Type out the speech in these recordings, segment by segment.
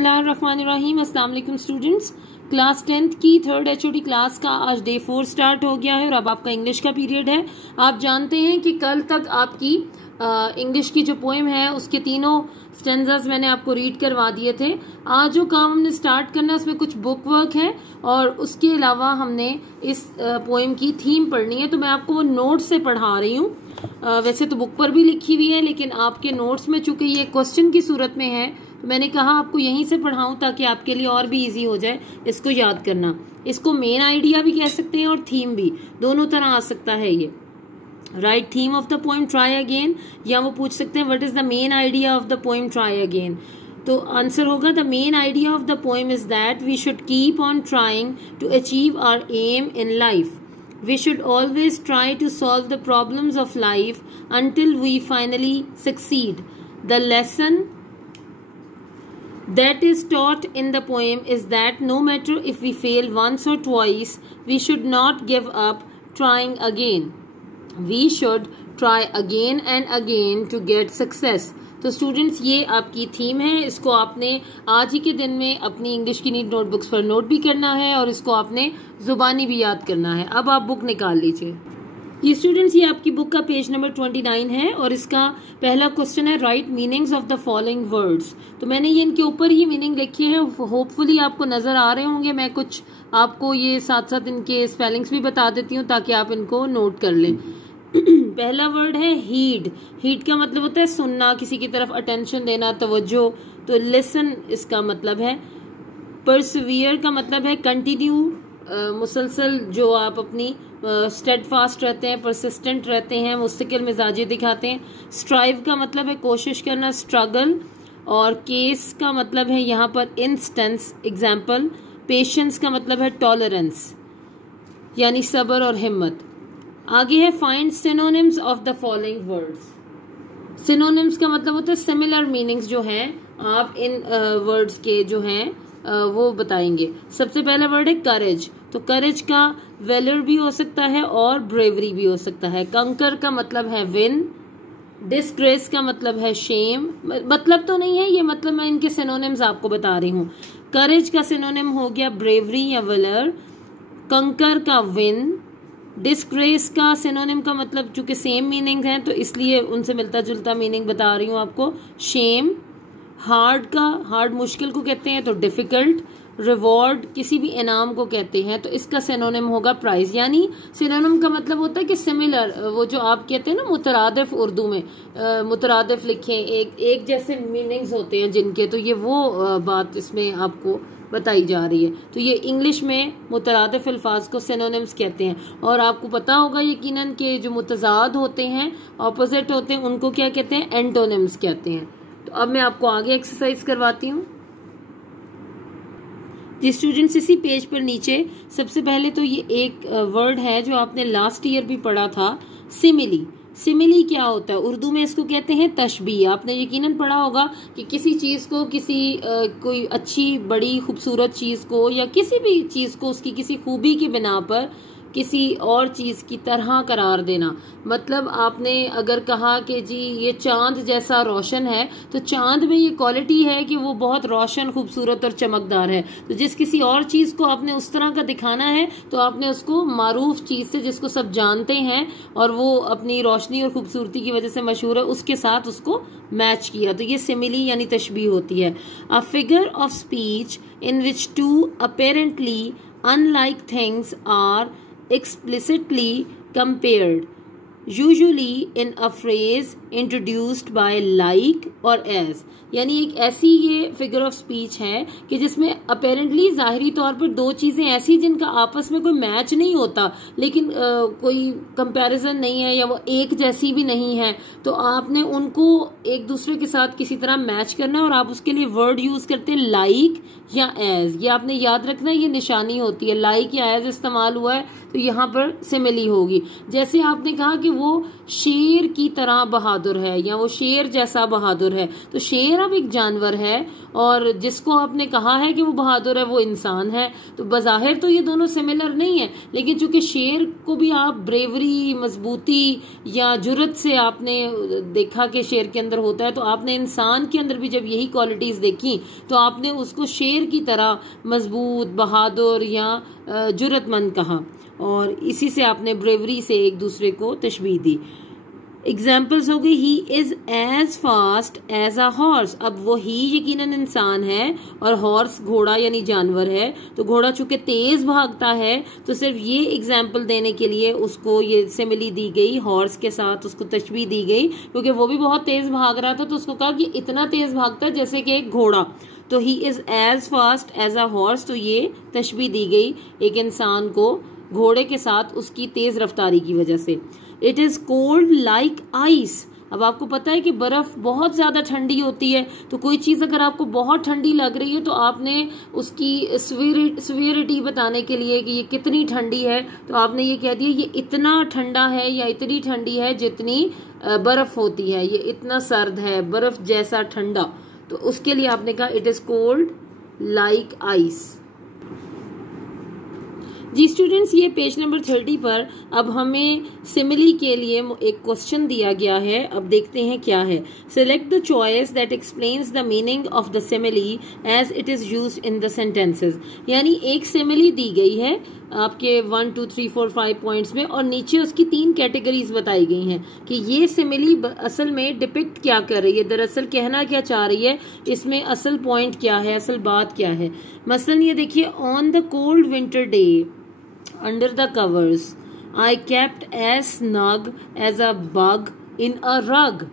बिस्मिल्लाहिर्रहमानिर्रहीम। अस्सलाम वालेकुम स्टूडेंट्स। क्लास 10th की 3rd HOD क्लास का आज डे 4 स्टार्ट हो गया है और अब आपका इंग्लिश का पीरियड है। आप जानते हैं कि कल तक आपकी इंग्लिश की जो पोएम है उसके तीनों स्टेंजास मैंने आपको रीड करवा दिए थे। आज जो काम हमने स्टार्ट करना है उसमें कुछ बुक वर्क है और उसके अलावा हमने इस पोएम की थीम पढ़नी है, तो मैं आपको वो नोट से पढ़ा रही हूँ। वैसे तो बुक पर भी लिखी हुई है, लेकिन आपके नोट्स में चूंकि ये क्वेश्चन की सूरत में है तो मैंने कहा आपको यहीं से पढ़ाऊं ताकि आपके लिए और भी इजी हो जाए इसको याद करना। इसको मेन आइडिया भी कह सकते हैं और थीम भी, दोनों तरह आ सकता है ये। Right theme of the poem try again, या वो पूछ सकते हैं what is the main idea of the poem try again. तो आंसर होगा the main idea of the poem is that we should keep on trying to achieve our aim in life. We should always try to solve the problems of life until we finally succeed. The lesson that is taught in the poem is that no matter if we fail once or twice, we should not give up trying again. We should try again and again to get success. तो students ये आपकी theme है, इसको आपने आज ही के दिन में अपनी इंग्लिश की नीट नोटबुक्स पर नोट भी करना है और इसको आपने जुबानी भी याद करना है। अब आप बुक निकाल लीजिए। ये स्टूडेंट्स ये आपकी बुक का पेज नंबर 29 है और इसका पहला क्वेश्चन है right meanings of the following words. तो मैंने ये इनके ऊपर ही मीनिंग लिखे हैं, होपफुली आपको नजर आ रहे होंगे। मैं कुछ आपको ये साथ साथ इनके स्पेलिंग्स भी बता देती हूँ ताकि आप इनको नोट कर लें। पहला वर्ड है हीड। हीड का मतलब होता है सुनना, किसी की तरफ अटेंशन देना, तवज्जो। तो लिसन इसका मतलब है। परसिवियर का मतलब है कंटिन्यू, मुसलसल, जो आप अपनी स्टेडफास्ट रहते हैं, परसिस्टेंट रहते हैं, मुस्तकिल मिजाजी दिखाते हैं। स्ट्राइव का मतलब है कोशिश करना, स्ट्रगल। और केस का मतलब है यहाँ पर इंस्टेंस, एग्जाम्पल। पेशेंस का मतलब है टॉलरेंस, यानी सब्र और हिम्मत। आगे है find synonyms of the following words. Synonyms का मतलब होता है सिमिलर मीनिंग्स जो हैं आप इन वर्ड्स के जो हैं वो बताएंगे। सबसे पहला वर्ड है करेज। तो करेज का वेलर भी हो सकता है और ब्रेवरी भी हो सकता है। कंकर का मतलब है विन। डिस्ग्रेस का मतलब है शेम, मतलब तो नहीं है ये, मतलब मैं इनके सिनोनिम्स आपको बता रही हूँ। करेज का सिनोनिम हो गया ब्रेवरी या वेलर। कंकर का विन। डिस्ग्रेस का सिनोनिम का मतलब चूंकि सेम मीनिंग है तो इसलिए उनसे मिलता जुलता मीनिंग बता रही हूँ आपको, शेम। हार्ड का, हार्ड मुश्किल को कहते हैं तो डिफिकल्ट। रिवॉर्ड किसी भी इनाम को कहते हैं तो इसका सिनोनिम होगा प्राइज। यानी सिनोनिम का मतलब होता है कि सिमिलर, वो जो आप कहते हैं ना मुतरादिफ, उर्दू में मुतरादिफ लिखें, एक जैसे मीनिंग्स होते हैं जिनके, तो ये वो बात इसमें आपको बताई जा रही है। तो ये इंग्लिश में मुतरादिफ अल्फाज को सिनोनिम्स कहते हैं। और आपको पता होगा यकीनन कि जो मुतजाद होते हैं, ऑपोजिट होते हैं, उनको क्या कहते हैं, एंटोनिम्स कहते हैं। तो अब मैं आपको आगे एक्सरसाइज करवाती हूँ। जी स्टूडेंट्स, इसी पेज पर नीचे सबसे पहले तो ये एक वर्ड है जो आपने लास्ट ईयर भी पढ़ा था, सिमिली। सिमिली क्या होता है? उर्दू में इसको कहते हैं तशबीह। आपने यकीनन पढ़ा होगा कि किसी चीज को, किसी कोई अच्छी बड़ी खूबसूरत चीज को या किसी भी चीज को उसकी किसी खूबी की बिना पर किसी और चीज की तरह करार देना। मतलब आपने अगर कहा कि जी ये चांद जैसा रोशन है, तो चांद में ये क्वालिटी है कि वो बहुत रोशन, खूबसूरत और चमकदार है। तो जिस किसी और चीज को आपने उस तरह का दिखाना है तो आपने उसको मारूफ चीज से, जिसको सब जानते हैं और वो अपनी रोशनी और खूबसूरती की वजह से मशहूर है, उसके साथ उसको मैच किया। तो ये सिमिली यानी तशबीह होती है। A figure of speech in which two apparently unlike things are explicitly compared, usually in a phrase introduced by like or as। यानी एक ऐसी ये फिगर ऑफ स्पीच है कि जिसमें अपेरेंटली जाहिरी तौर पर दो चीजें ऐसी जिनका आपस में कोई मैच नहीं होता, लेकिन कोई कंपैरिजन नहीं है या वो एक जैसी भी नहीं है, तो आपने उनको एक दूसरे के साथ किसी तरह मैच करना है और आप उसके लिए वर्ड यूज करते हैं लाइक या एज। ये आपने याद रखना, ये निशानी होती है। लाइक या एज इस्तेमाल हुआ है तो यहाँ पर सिमिली होगी। जैसे आपने कहा कि वो शेर की तरह बहादुर बहादुर है या वो शेर जैसा बहादुर है। तो शेर अब एक जानवर है और जिसको आपने कहा है कि वो बहादुर है वो इंसान है। तो बज़ाहिर तो ये दोनों सिमिलर नहीं है, लेकिन चूंकि शेर को भी आप ब्रेवरी, मजबूती या जुर्रत से आपने देखा कि शेर के अंदर होता है, तो आपने इंसान के अंदर भी जब यही क्वालिटीज देखी तो आपने उसको शेर की तरह मजबूत, बहादुर या जुर्रतमंद कहा और इसी से आपने ब्रेवरी से एक दूसरे को तशबीह दी। एग्जाम्पल्स हो गई, he is as fast as a horse. अब वो ही यकीनन इंसान है और हॉर्स घोड़ा यानी जानवर है। तो घोड़ा चूंकि तेज भागता है तो सिर्फ ये एग्जाम्पल देने के लिए उसको ये सिमिली दी गई, हॉर्स के साथ उसको तशबीह दी गई, क्योंकि वो भी बहुत तेज भाग रहा था तो उसको कहा कि इतना तेज भागता है जैसे कि एक घोड़ा। तो he is as fast as a horse, तो ये तशबीह दी गई एक इंसान को घोड़े के साथ उसकी तेज रफ्तारी की वजह से। It is cold like ice. अब आपको पता है कि बर्फ बहुत ज्यादा ठंडी होती है, तो कोई चीज अगर आपको बहुत ठंडी लग रही है तो आपने उसकी स्वेरिटी बताने के लिए कि ये कितनी ठंडी है तो आपने ये कह दिया ये इतना ठंडा है या इतनी ठंडी है जितनी बर्फ होती है, ये इतना सर्द है, बर्फ जैसा ठंडा। तो उसके लिए आपने कहा it is cold like ice. जी स्टूडेंट्स, ये पेज नंबर 30 पर अब हमें सिमिली के लिए एक क्वेश्चन दिया गया है। अब देखते हैं क्या है। Select the choice that explains the meaning of the simile as it is used in the sentences. यानी एक सिमिली दी गई है आपके 1 2 3 4 5 पॉइंट्स में और नीचे उसकी 3 कैटेगरीज बताई गई हैं कि ये सिमिली असल में डिपिक्ट क्या कर रही है, दरअसल कहना क्या चाह रही है, इसमें असल पॉइंट क्या है, असल बात क्या है। मसलन ये देखिए, on the cold winter day under the covers I kept as snug as a bug in a rug।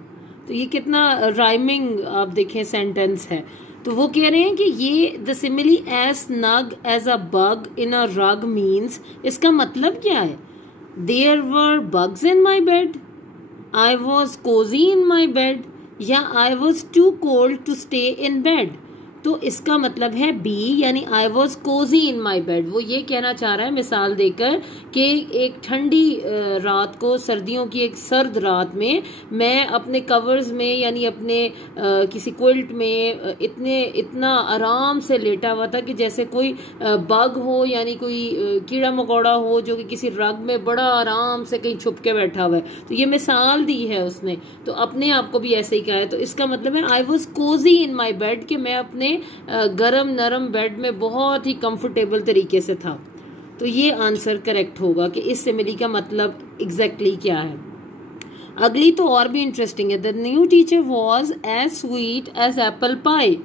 तो ये कितना राइमिंग आप देखें सेंटेंस है। तो वो कह रहे हैं कि ये the simile as snug as a bug in a rug means, इसका मतलब क्या है? There were bugs in my bed, I was cozy in my bed, या I was too cold to stay in bed। तो इसका मतलब है B, यानी I was cozy in my bed. वो ये कहना चाह रहा है मिसाल देकर कि एक ठंडी रात को, सर्दियों की एक सर्द रात में मैं अपने कवर्स में यानी अपने किसी क्विल्ट में इतना आराम से लेटा हुआ था कि जैसे कोई बग हो यानी कोई कीड़ा मकोड़ा हो जो कि किसी रग में बड़ा आराम से कहीं छुप के बैठा हुआ है। तो ये मिसाल दी है उसने, तो अपने आप को भी ऐसे ही कहा है। तो इसका मतलब है I was cozy in my bed, कि मैं अपने गरम नरम बेड में बहुत ही कंफर्टेबल तरीके से था। तो ये आंसर करेक्ट होगा कि इस सिमिली का मतलब एग्जैक्टली क्या है। अगली तो और भी इंटरेस्टिंग है। The new teacher was as sweet as apple pie.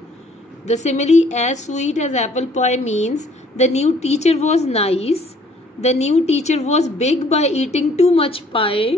The simile as sweet as apple pie means the new teacher was nice, the new teacher was big by eating too much pie,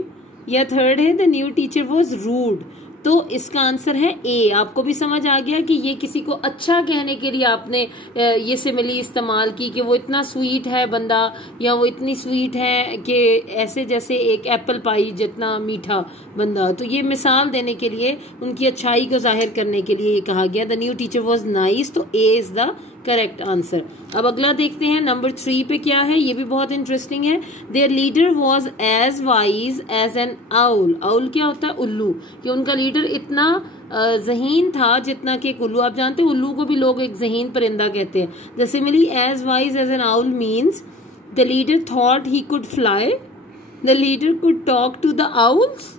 या third है the new teacher was rude. तो इसका answer है ए। आपको भी समझ आ गया कि ये किसी को अच्छा कहने के लिए आपने ये सिमिली इस्तेमाल की कि वो इतना स्वीट है बंदा, या वो इतनी स्वीट है कि ऐसे जैसे एक एप्पल पाई जितना मीठा बंदा। तो ये मिसाल देने के लिए, उनकी अच्छाई को जाहिर करने के लिए ये कहा गया। The new teacher was nice, तो ए इज द करेक्ट आंसर। अब अगला देखते हैं नंबर 3 पे क्या है, ये भी बहुत इंटरेस्टिंग है। Their leader was as wise as an owl. Owl क्या होता है? उल्लू। कि उनका लीडर इतना ज़हीन था जितना कि एक उल्लू। आप जानते हैं उल्लू को भी लोग एक ज़हीन परिंदा कहते हैं। The simile as wise as an owl means the leader thought he could fly, the leader could talk to the owls,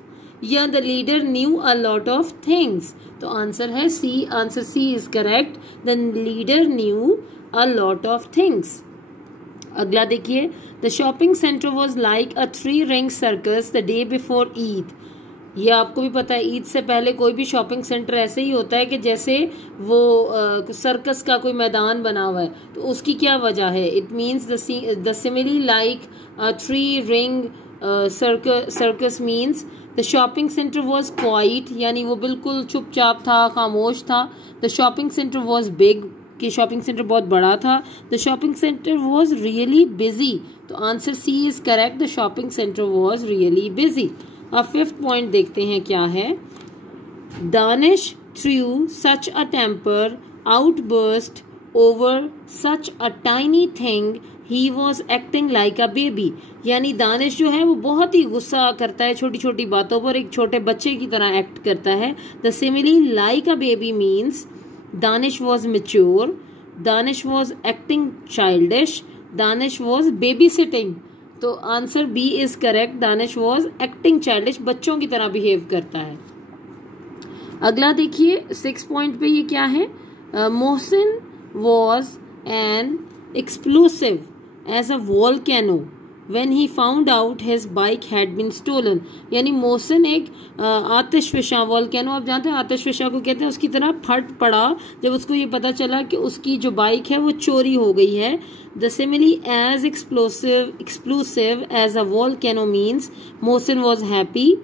या the leader knew a lot of things. तो आंसर है C. Answer C is correct. The leader knew a lot of things. अगला देखिए, the shopping centre was like a 3 ring circus the day before Eid. ये आपको भी पता है, ईद से पहले कोई भी शॉपिंग सेंटर ऐसे ही होता है कि जैसे वो सर्कस का कोई मैदान बना हुआ है। तो उसकी क्या वजह है? It means the simile like 3 ring circus means the shopping centre was quiet, यानी वो बिल्कुल चुपचाप था, खामोश था। The shopping centre was big, कि शॉपिंग सेंटर बहुत बड़ा था। The shopping centre was really busy. तो answer C is correct. The shopping centre was really busy. अब 5th पॉइंट देखते हैं क्या है। Danish through such a temper outburst over such a tiny thing he was acting like a baby. यानी दानिश जो है वो बहुत ही गुस्सा करता है छोटी छोटी बातों पर, एक छोटे बच्चे की तरह एक्ट करता है। The simile like a baby means Danish was mature, Danish was acting childish, Danish was baby sitting. तो answer B is correct, Danish was acting childish, बच्चों की तरह बिहेव करता है। अगला देखिए 6 पॉइंट पे ये क्या है, Mohsin was an explosive as a volcano when he found out his bike had been stolen। यानी मोहसिन एक आतिशफिशा, वॉल्केनो आप जानते हैं आतिशफिशा को कहते हैं, उसकी तरह फट पड़ा जब उसको ये पता चला कि उसकी जो बाइक है वो चोरी हो गई है। The simile as explosive as a volcano means Mohsin was happy,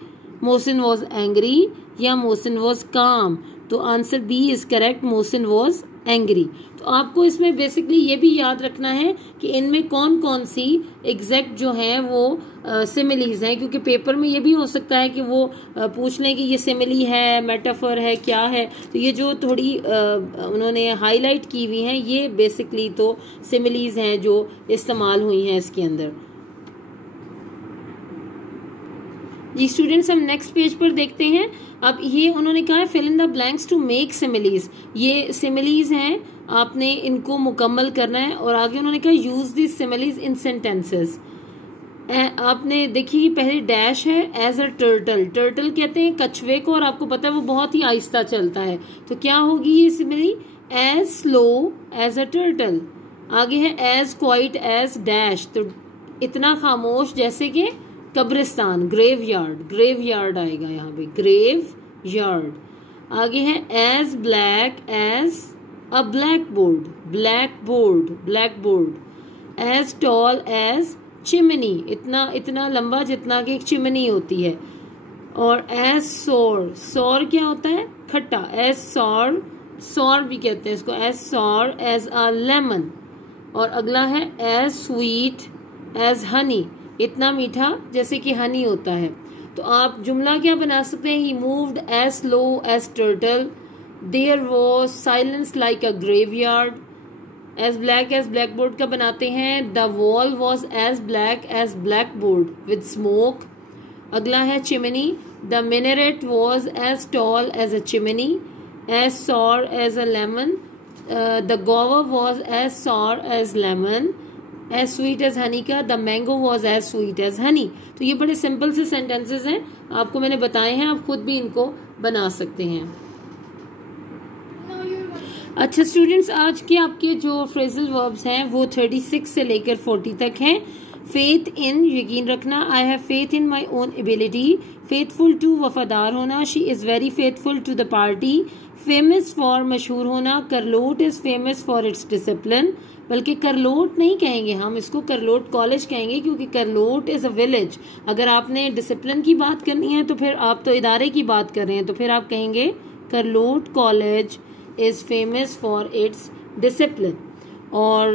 Mohsin was angry या मोहसिन वॉज काम। तो answer B is correct, Mohsin was angry. तो आपको इसमें बेसिकली ये भी याद रखना है कि इनमें कौन कौन सी एग्जैक्ट जो है वो सिमिलीज हैं, क्योंकि पेपर में ये भी हो सकता है कि वो पूछ लें कि ये सिमिली है, मेटाफर है, क्या है। तो ये जो थोड़ी उन्होंने हाईलाइट की हुई हैं ये बेसिकली तो सिमिलीज हैं जो इस्तेमाल हुई हैं इसके अंदर। जी स्टूडेंट्स, हम नेक्स्ट पेज पर देखते हैं। अब ये उन्होंने कहा है fill in the blanks to make similes. ये सिमिलीज हैं, आपने इनको मुकम्मल करना है। और आगे उन्होंने कहा use this similes in sentences. आपने देखिए पहले डैश है एज अ टर्टल, टर्टल कहते हैं कछुए को, और आपको पता है वो बहुत ही आहिस्ता चलता है। तो क्या होगी ये simile, as slow as a turtle. आगे है एज क्वाइट एज डैश, तो इतना खामोश जैसे कि कब्रिस्तान, ग्रेव यार्ड, ग्रेव यार्ड आएगा यहाँ पे, ग्रेव यार्ड। आगे है as black as a blackboard, blackboard, blackboard. As tall as chimney, इतना इतना लंबा जितना कि एक चिमनी होती है। और एज सॉर, सॉर क्या होता है, खट्टा। एज सॉर, सॉर भी कहते हैं इसको, as sour as a lemon. और अगला है एज स्वीट एज हनी, इतना मीठा जैसे कि हनी होता है। तो आप जुमला क्या बना सकते हैं, he moved as slow as turtle, there was silence like a graveyard. As black board का बनाते हैं, the wall was as black board with smoke. अगला है chimney, the minaret was as tall as a chimney, as sour as a lemon, the guava was as sour as lemon, as sweet as honey का the mango was as sweet as honey. तो ये बड़े simple से sentences हैं, आपको मैंने बताए हैं, आप खुद भी इनको बना सकते हैं। अच्छा स्टूडेंट्स, आज के आपके जो फ्रेजल वर्ब्स हैं वो 36 से लेकर 40 तक हैं। फेथ इन, यकीन रखना, I have faith in my own ability. Faithful to, वफादार होना, she is very faithful to the party. Famous for, मशहूर होना, Carlot is famous for its discipline. बल्कि करलोट नहीं कहेंगे हम इसको, करलोट कॉलेज कहेंगे, क्योंकि करलोट इज अ विलेज। अगर आपने डिसिप्लिन की बात करनी है तो फिर आप तो इदारे की बात कर रहे हैं, तो फिर आप कहेंगे Carlot college is famous for its discipline. और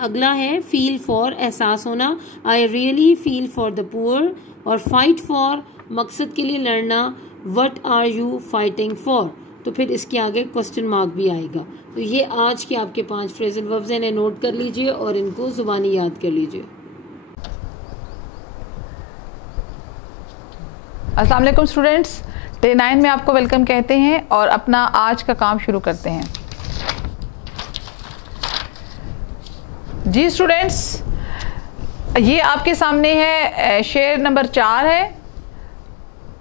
अगला है फील फॉर, एहसास होना, I really feel for the poor. और फाइट फॉर, मकसद के लिए लड़ना, what are you fighting for. तो फिर इसके आगे क्वेश्चन मार्क भी आएगा। तो ये आज के आपके 5 फ्रेजल वर्ब्स हैं, इन्हें नोट कर लीजिए और इनको जुबानी याद कर लीजिए। अस्सलाम वालेकुम स्टूडेंट्स, डे 9 में आपको वेलकम कहते हैं और अपना आज का काम शुरू करते हैं। जी स्टूडेंट्स, ये आपके सामने है शेर नंबर 4 है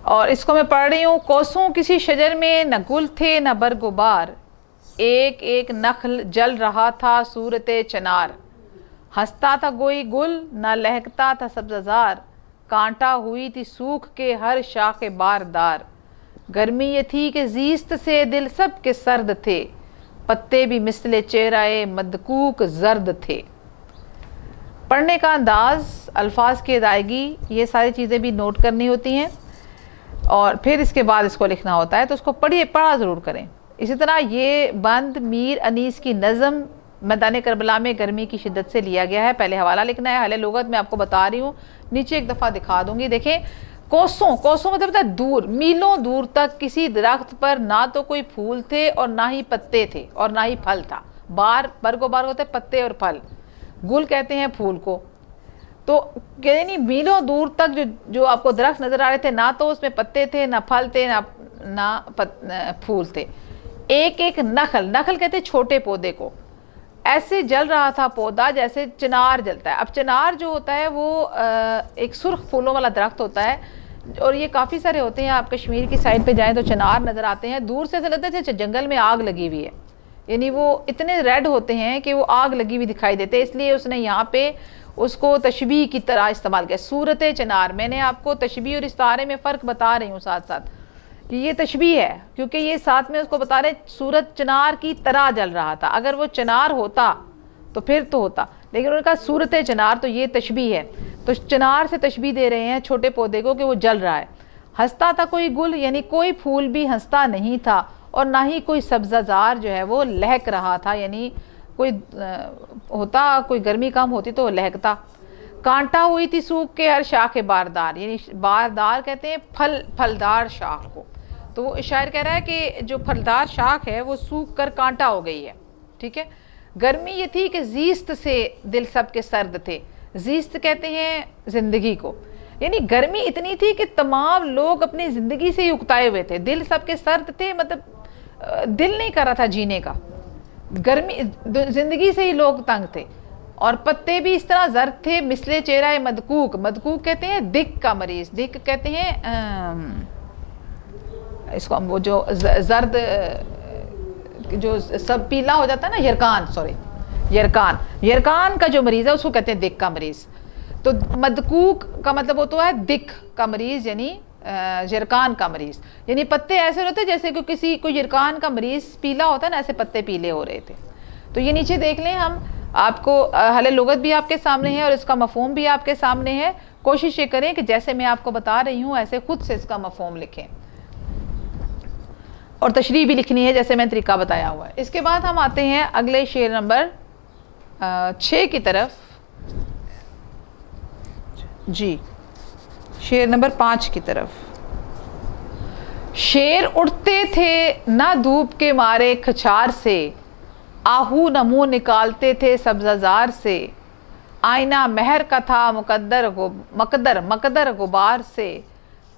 और इसको मैं पढ़ रही हूँ। कोसों किसी शजर में न गुल थे न बरगुबार, एक एक नखल जल रहा था सूरते चनार। हंसता था कोई गुल न लहकता था सब्ज़ार, कांटा हुई थी सूख के हर शाखे बारदार। गर्मी ये थी कि जीस्त से दिल सब के सर्द थे, पत्ते भी मिसले चेहराए मदकूक जर्द थे। पढ़ने का अंदाज, अल्फाज की अदायगी, ये सारी चीज़ें भी नोट करनी होती हैं और फिर इसके बाद इसको लिखना होता है, तो उसको पढ़ा ज़रूर करें। इसी तरह ये बंद मीर अनीस की नज़म मैदान करबला में गर्मी की शिद्दत से लिया गया है। पहले हवाला लिखना है, हले लुगत मैं आपको बता रही हूँ, नीचे एक दफ़ा दिखा दूंगी। देखें, कोसों, कोसों मतलब होता है दूर, मीलों दूर तक किसी दरख्त पर ना तो कोई फूल थे और ना ही पत्ते थे और ना ही फल था, बार बरगो बार होते हैं पत्ते और फल, गुल कहते हैं फूल को। तो कहते नहीं मीलों दूर तक जो आपको दरख्त नजर आ रहे थे, ना तो उसमें पत्ते थे, ना फल थे, ना फूल थे। एक एक नखल कहते हैं छोटे पौधे को, ऐसे जल रहा था पौधा जैसे चिनार जलता है। अब चिनार जो होता है वो एक सुर्ख फूलों वाला दरख्त होता है, और ये काफ़ी सारे होते हैं। आप कश्मीर की साइड पे जाएं तो चिनार नज़र आते हैं, दूर से ऐसा लगता है जंगल में आग लगी हुई है, यानी वो इतने रेड होते हैं कि वो आग लगी हुई दिखाई देते हैं। इसलिए उसने यहाँ पे उसको तशबीह की तरह इस्तेमाल किया, सूरत चिनार। मैंने आपको तशबीह और इस्तारे में फ़र्क बता रही हूँ साथ साथ कि ये तशबीह है, क्योंकि ये साथ में उसको बता रहे सूरत चिनार की तरह जल रहा था। अगर वो चिनार होता तो फिर तो होता, लेकिन उनका सूरत चिनार, तो ये तशबीह है। तो चिनार से तशबीह दे रहे हैं छोटे पौधे को कि वो जल रहा है। हंसता था कोई गुल, यानी कोई फूल भी हंसता नहीं था, और ना ही कोई सब्ज़ाजार जो है वो लहक रहा था, यानी कोई होता, कोई गर्मी कम होती तो लहकता। कांटा हुई थी सूख के हर शाख बारदार, यानी बारदार कहते हैं फलदार शाख को। तो वो शायर कह रहा है कि जो फलदार शाख है वो सूख कर कांटा हो गई है। ठीक है। गर्मी ये थी कि जीस्त से दिल सबके सर्द थे। जीस्त कहते हैं जिंदगी को, यानी गर्मी इतनी थी कि तमाम लोग अपनी जिंदगी से ही उकताए हुए थे। दिल सबके सर्द थे, मतलब दिल नहीं कर रहा था जीने का, गर्मी जिंदगी से ही लोग तंग थे। और पत्ते भी इस तरह जर्द थे, मिसले चेहरा मदकूक। मदकूक कहते हैं दिक का मरीज, दिक कहते हैं इसको वो जो जर्द जो सब पीला हो जाता है ना, यरकान, सॉरी यरकान का जो मरीज है उसको कहते हैं दिक का मरीज। तो मदकूक का मतलब होता है दिक का मरीज, यानी यरकान का मरीज। यानी पत्ते ऐसे होते हैं जैसे कि किसी को यरकान का मरीज पीला होता है ना, ऐसे पत्ते पीले हो रहे थे। तो ये नीचे देख लें, हम आपको हले लुगत भी आपके सामने है और इसका मफहूम भी आपके सामने है। कोशिश ये करें कि जैसे मैं आपको बता रही हूँ ऐसे खुद से इसका मफहूम लिखें, और तशरीह भी लिखनी है जैसे मैं तरीका बताया हुआ है। इसके बाद हम आते हैं अगले शेर नंबर 6 की तरफ। जी, शेर नंबर 5 की तरफ। शेर उड़ते थे ना धूप के मारे खचार से, आहू न मुंह निकालते थे सब्ज़ाजार से। आईना महर का था मकदर गुबार से,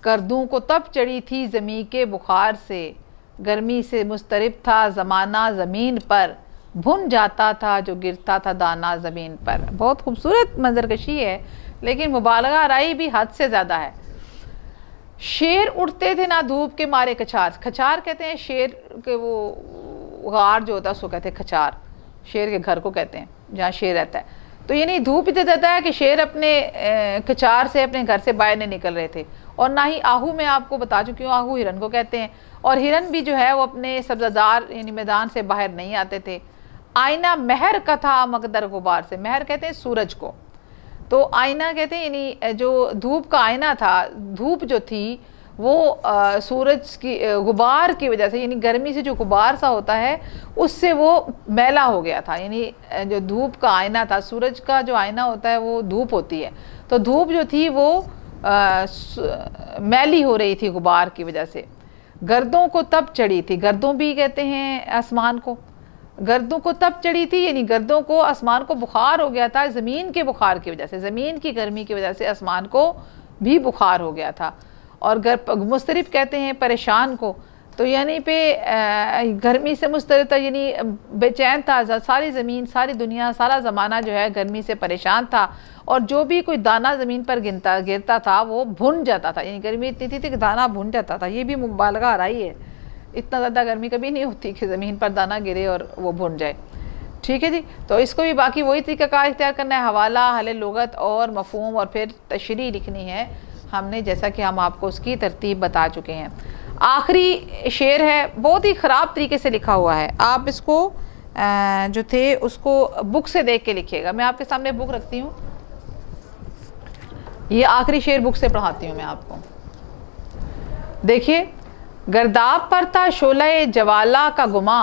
गर्दों को तब चढ़ी थी ज़मीं के बुखार से। गर्मी से मुस्तरिब था ज़माना ज़मीन पर, भुन जाता था जो गिरता था दाना ज़मीन पर। बहुत खूबसूरत मंजरकशी है, लेकिन मुबालगा राई भी हद से ज़्यादा है। शेर उड़ते थे ना धूप के मारे खचार। खचार कहते हैं शेर के वो गार जो होता है उसको कहते हैं खचार, शेर के घर को कहते हैं जहाँ शेर रहता है। तो ये नहीं धूप इतना ज़्यादा है कि शेर अपने खचार से अपने घर से बाहर नहीं निकल रहे थे। और ना ही आहू, मैं आपको बता चुकी हूँ आहू हिरन को कहते हैं, और हिरन भी जो है वो अपने सब्ज़ाजार यानी मैदान से बाहर नहीं आते थे। आईना महर का था मकदर गुबार से, महर कहते हैं सूरज को, तो आईना कहते हैं यानी जो धूप का आईना था, धूप जो थी वो सूरज की गुबार की वजह से, यानी गर्मी से जो गुबार सा होता है उससे वो मैला हो गया था। यानी जो धूप का आईना था, सूरज का जो आईना होता है वो धूप होती है, तो धूप जो थी वो मैली हो रही थी गुबार की वजह से। गर्दों को तब चढ़ी थी, गर्दों भी कहते हैं आसमान को, गर्दों को तब चढ़ी थी यानी गर्दों को, आसमान को बुखार हो गया था ज़मीन के बुखार की वजह से, ज़मीन की गर्मी की वजह से आसमान को भी बुखार हो गया था। और मुस्तरिब कहते हैं परेशान को, तो यानी पे गर्मी से मुस्तरिब था यानी बेचैन था, सारी ज़मीन, सारी दुनिया, सारा ज़माना जो है गर्मी से परेशान था। और जो भी कोई दाना ज़मीन पर गिरता था वो भुन जाता था, यानी गर्मी इतनी थी कि दाना भुन जाता था। ये भी मुबालगा आ रही है, इतना ज़्यादा गर्मी कभी नहीं होती कि ज़मीन पर दाना गिरे और वो भुन जाए। ठीक है जी, तो इसको भी बाकी वही तरीक़ाकार इख्तियार करना है, हवाला, हले लुगत और मफ़हूम, और फिर तशरीह लिखनी है हमने, जैसा कि हम आपको उसकी तरतीब बता चुके हैं। आखिरी शेर है, बहुत ही ख़राब तरीके से लिखा हुआ है, आप इसको जो थे उसको बुक से देख के लिखिएगा। मैं आपके सामने बुक रखती हूँ, ये आखिरी शेर बुक से पढ़ाती हूँ मैं आपको। देखिए, गर्दाब पर था शोले जवाला का गुमा,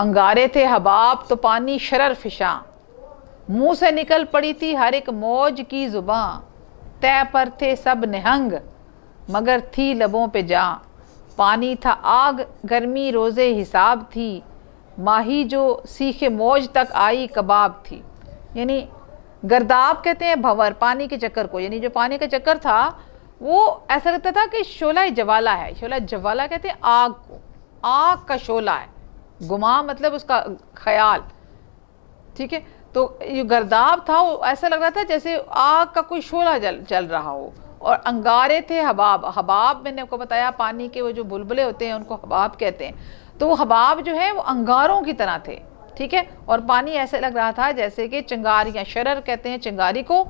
अंगारे थे हबाब तो पानी शरर फिशा, मुंह से निकल पड़ी थी हर एक मौज की जुबां, तय पर थे सब निहंग मगर थी लबों पे जा, पानी था आग गर्मी रोज़े हिसाब थी, माही जो सीखे मौज तक आई कबाब थी। यानी गर्दाब कहते हैं भंवर, पानी के चक्कर को, यानी जो पानी का चक्कर था वो ऐसा लगता था कि शोला जवाला है। शोला जवाला कहते हैं आग को, आग का शोला है। गुमा मतलब उसका ख्याल, ठीक है। तो ये गर्दाब था वो ऐसा लग रहा था जैसे आग का कोई शोला जल रहा हो। और अंगारे थे हबाब, हबाब मैंने आपको बताया पानी के वो जो बुलबुले होते हैं उनको हबाब कहते हैं। तो वो हबाब जो है वो अंगारों की तरह थे, ठीक है। और पानी ऐसे लग रहा था जैसे कि चिंगारियाँ, शरर कहते हैं चिंगारी को,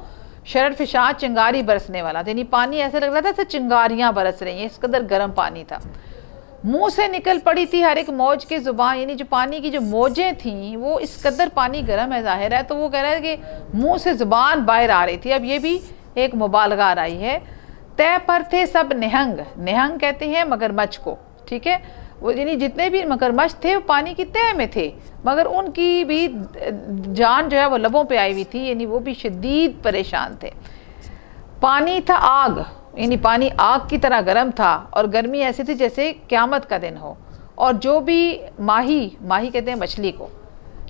शरर फिशा चिंगारी बरसने वाला, यानी पानी ऐसे लग रहा था जैसे चिंगारियाँ बरस रही हैं, इस कदर गर्म पानी था। मुंह से निकल पड़ी थी हर एक मौज की जुबान, यानी जो पानी की जो मौजें थीं वो इस कदर पानी गर्म है जाहिर है, तो वो कह रहा है कि मुंह से जुबान बाहर आ रही थी। अब ये भी एक मुबालगा आई है। तय पर थे सब निहंग, निहंग कहते हैं मगरमच्छ को, ठीक है। वो यानी जितने भी मगरमच्छ थे वो पानी की तह में थे, मगर उनकी भी जान जो है वो लबों पे आई हुई थी, यानी वो भी शदीद परेशान थे। पानी था आग, यानी पानी आग की तरह गर्म था और गर्मी ऐसी थी जैसे क़यामत का दिन हो। और जो भी माही, माही कहते हैं मछली को,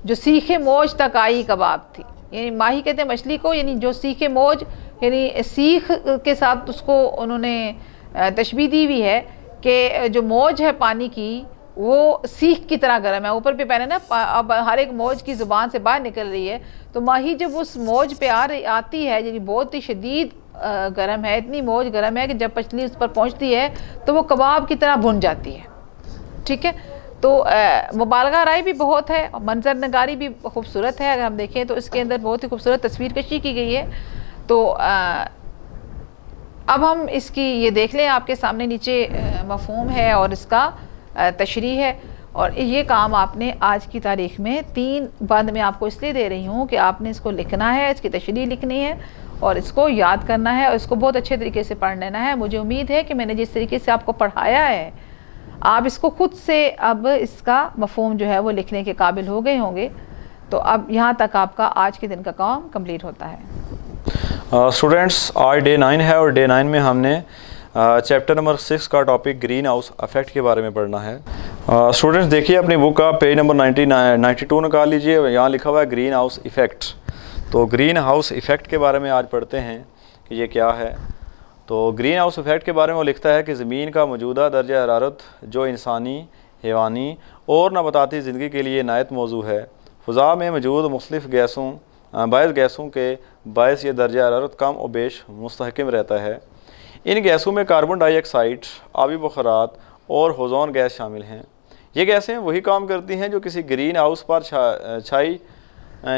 जो सीखे मौज तक आई कबाब थी, यानी माही कहते हैं मछली को, यानी जो सीखे मौज, यानी सीख के साथ उसको उन्होंने तशबीह दी हुई है कि जो मौज है पानी की वो सीख की तरह गर्म है। ऊपर पे पहले ना अब हर एक मौज की ज़ुबान से बाहर निकल रही है, तो माही जब उस मौज पे आती है यानी बहुत ही शदीद गर्म है, इतनी मौज गर्म है कि जब मछली उस पर पहुंचती है तो वो कबाब की तरह भुन जाती है, ठीक है। तो मुबालगा राय भी बहुत है और मंजर नगारी भी खूबसूरत है। अगर हम देखें तो इसके अंदर बहुत ही खूबसूरत तस्वीर कशी की गई है। तो अब हम इसकी ये देख लें, आपके सामने नीचे मफ़हूम है और इसका तशरीह है। और ये काम आपने आज की तारीख़ में 3 बंद में आपको इसलिए दे रही हूँ कि आपने इसको लिखना है, इसकी तशरीह लिखनी है और इसको याद करना है और इसको बहुत अच्छे तरीके से पढ़ लेना है। मुझे उम्मीद है कि मैंने जिस तरीके से आपको पढ़ाया है आप इसको खुद से अब इसका मफ़हूम जो है वो लिखने के काबिल हो गए होंगे। तो अब यहाँ तक आपका आज के दिन का काम कंप्लीट होता है। स्टूडेंट्स आज डे 9 है और डे 9 में हमने चैप्टर नंबर 6 का टॉपिक ग्रीन हाउस इफेक्ट के बारे में पढ़ना है। स्टूडेंट्स देखिए अपनी बुक का पेज नंबर 92 निकाल लीजिए, यहाँ लिखा हुआ है ग्रीन हाउस इफेक्ट। तो ग्रीन हाउस इफेक्ट के बारे में आज पढ़ते हैं कि ये क्या है। तो ग्रीन हाउस इफेक्ट के बारे में वो लिखता है कि ज़मीन का मौजूदा दर्जा हरारत जो इंसानी, हैवानी और नबाताती ज़िंदगी के लिए नायत मौजू है, फ़ज़ा में मौजूद मुख्तलिफ़ बायस गैसों के बायस ये दर्जा हरारत कम और बेश मुस्तहकम रहता है। इन गैसों में कार्बन डाइऑक्साइड, आबी बुखारात और ओज़ोन गैस शामिल हैं। ये गैसें वही काम करती हैं जो किसी ग्रीन हाउस पर छाई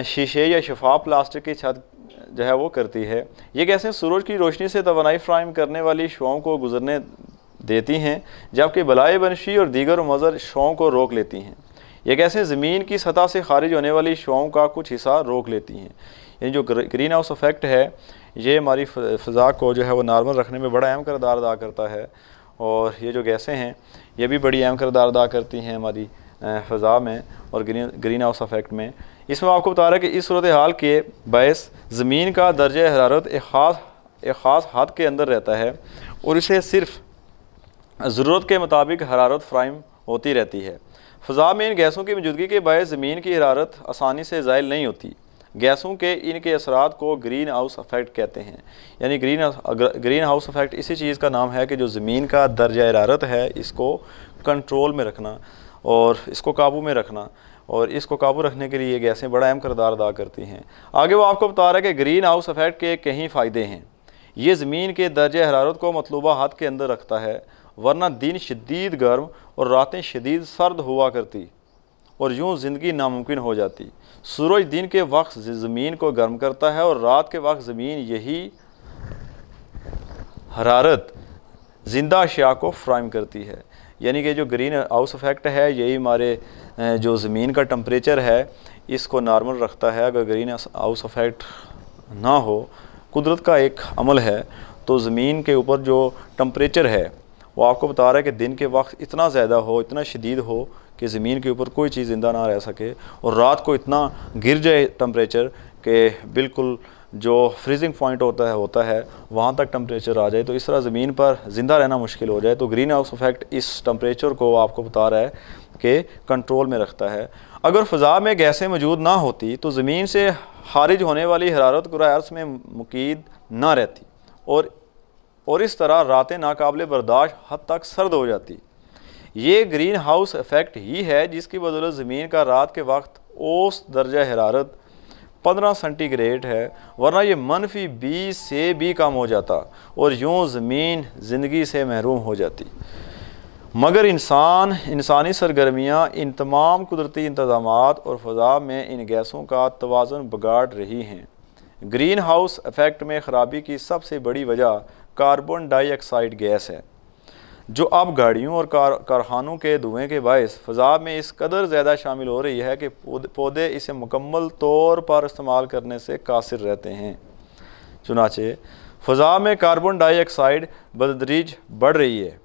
शीशे या शफाफ प्लास्टिक की छत जो है वो करती है। ये गैसें सूरज की रोशनी से तवानाई फ्राहम करने वाली शुआओं को गुजरने देती हैं, जबकि बलाए बनशी और दीगर मज़र शुआओं को रोक लेती हैं। ये गैसें ज़मीन की सतह से खारिज होने वाली शुआओं का कुछ हिस्सा रोक लेती हैं। यानी जो ग्रीन हाउस इफेक्ट है ये हमारी फ़ज़ा को जो है वो नॉर्मल रखने में बड़ा अहम किरदार अदा करता है। और ये जो गैसें हैं ये भी बड़ी अहम किरदार अदा करती हैं हमारी फ़ज़ा में और ग्रीन हाउस इफेक्ट में। इसमें आपको बता रहा है कि इस सूरत हाल के बायस ज़मीन का दर्जा हरारत एक ख़ास हद के अंदर रहता है और इसे सिर्फ ज़रूरत के मुताबिक हरारत फ्राहम होती रहती है। फ़ज़ा में इन गैसों की मौजूदगी के बायस ज़मीन की हरारत आसानी से ज़ाइल नहीं होती। गैसों के इनके असरात को ग्रीन हाउस इफेक्ट कहते हैं। यानी ग्रीन हाउस इफेक्ट इसी चीज़ का नाम है कि जो ज़मीन का दर्जा हरारत है इसको कंट्रोल में रखना और इसको काबू में रखना, और इसको काबू रखने के लिए ये गैसें बड़ा अहम किरदार अदा करती हैं। आगे वो आपको बता रहा है कि ग्रीन हाउस इफेक्ट के कई फ़ायदे हैं। ये ज़मीन के दर्जा हरारत को मतलूबा हद के अंदर रखता है, वरना दिन शदीद गर्म और रातें शदीद सर्द हुआ करती और यूँ ज़िंदगी नामुमकिन हो जाती। सूरज दिन के वक्त ज़मीन को गर्म करता है और रात के वक्त ज़मीन यही हरारत ज़िंदा अशिया को फ्राहम करती है। यानी कि जो ग्रीन हाउस इफेक्ट है यही हमारे जो ज़मीन का टेम्परेचर है इसको नॉर्मल रखता है। अगर ग्रीन हाउस इफेक्ट ना हो, कुदरत का एक अमल है, तो ज़मीन के ऊपर जो टेम्परेचर है वो आपको बता रहा है कि दिन के वक्त इतना ज़्यादा हो, इतना शदीद हो कि ज़मीन के ऊपर कोई चीज़ ज़िंदा ना रह सके, और रात को इतना गिर जाए टेम्परेचर कि बिल्कुल जो फ्रीजिंग पॉइंट होता है वहाँ तक टेम्परेचर आ जाए, तो इस तरह ज़मीन पर ज़िंदा रहना मुश्किल हो जाए। तो ग्रीन हाउस इफेक्ट इस टेम्परेचर को आपको बता रहा है के कंट्रोल में रखता है। अगर फ़ज़ा में गैसें मौजूद ना होती तो ज़मीन से खारिज होने वाली हरारत कुराए अर्ज़ में मुकीद ना रहती और इस तरह रातें नाकाबिले बर्दाश्त हद तक सर्द हो जाती। ये ग्रीन हाउस इफ़ेक्ट ही है जिसकी बदौलत ज़मीन का रात के वक्त औसत दर्जा हरारत 15 सेंटीग्रेड है, वरना ये -20 से भी कम हो जाता और यूँ ज़मीन ज़िंदगी से महरूम हो जाती। मगर इंसानी सरगर्मियाँ इन तमाम कुदरती इंतज़ामात और फ़ज़ा में इन गैसों का तवाज़ुन बिगाड़ रही हैं। ग्रीन हाउस इफ़ेक्ट में ख़राबी की सबसे बड़ी वजह कार्बन डाइऑक्साइड गैस है, जो अब गाड़ियों और कारखानों के धुएँ के बायस फ़ज़ा में इस कदर ज़्यादा शामिल हो रही है कि पौधे इसे मुकम्मल तौर पर इस्तेमाल करने से कासिर रहते हैं। चुनाचे फ़ज़ा में कार्बन डाइऑक्साइड बतदरीज बढ़ रही है।